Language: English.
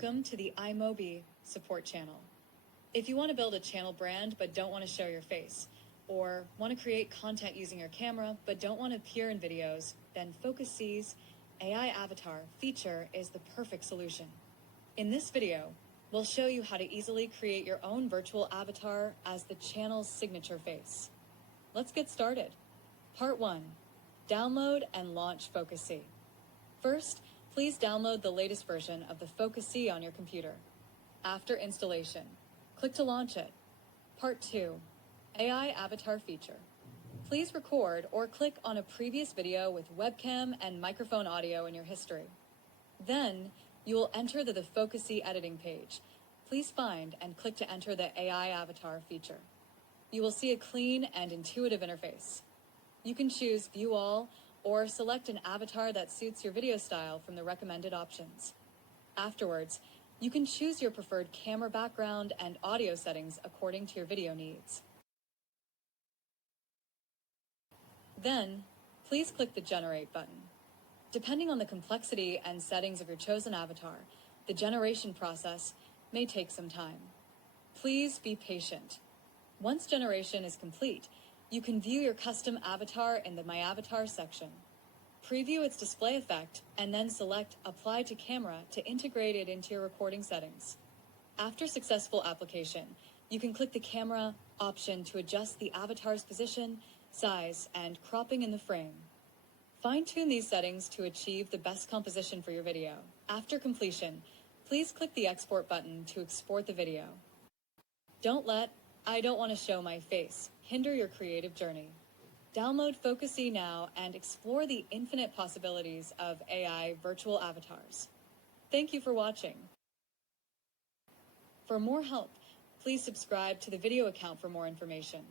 Welcome to the iMobie support channel. If you want to build a channel brand but don't want to show your face, or want to create content using your camera but don't want to appear in videos, then FocuSee's AI avatar feature is the perfect solution. In this video, we'll show you how to easily create your own virtual avatar as the channel's signature face. Let's get started. Part 1. Download and launch FocuSee. First, please download the latest version of the FocuSee on your computer. After installation, click to launch it. Part 2. AI avatar feature. Please record or click on a previous video with webcam and microphone audio in your history. Then, you will enter the FocuSee editing page. Please find and click to enter the AI avatar feature. You will see a clean and intuitive interface. You can choose View All or select an avatar that suits your video style from the recommended options. Afterwards, you can choose your preferred camera background and audio settings according to your video needs. Then, please click the Generate button. Depending on the complexity and settings of your chosen avatar, the generation process may take some time. Please be patient. Once generation is complete, you can view your custom avatar in the My Avatar section. Preview its display effect and then select Apply to Camera to integrate it into your recording settings. After successful application, you can click the camera option to adjust the avatar's position, size, and cropping in the frame. Fine-tune these settings to achieve the best composition for your video. After completion, please click the Export button to export the video. Don't let "I don't want to show my face" hinder your creative journey. Download FocuSee now and explore the infinite possibilities of AI virtual avatars. Thank you for watching. For more help, please subscribe to the video account for more information.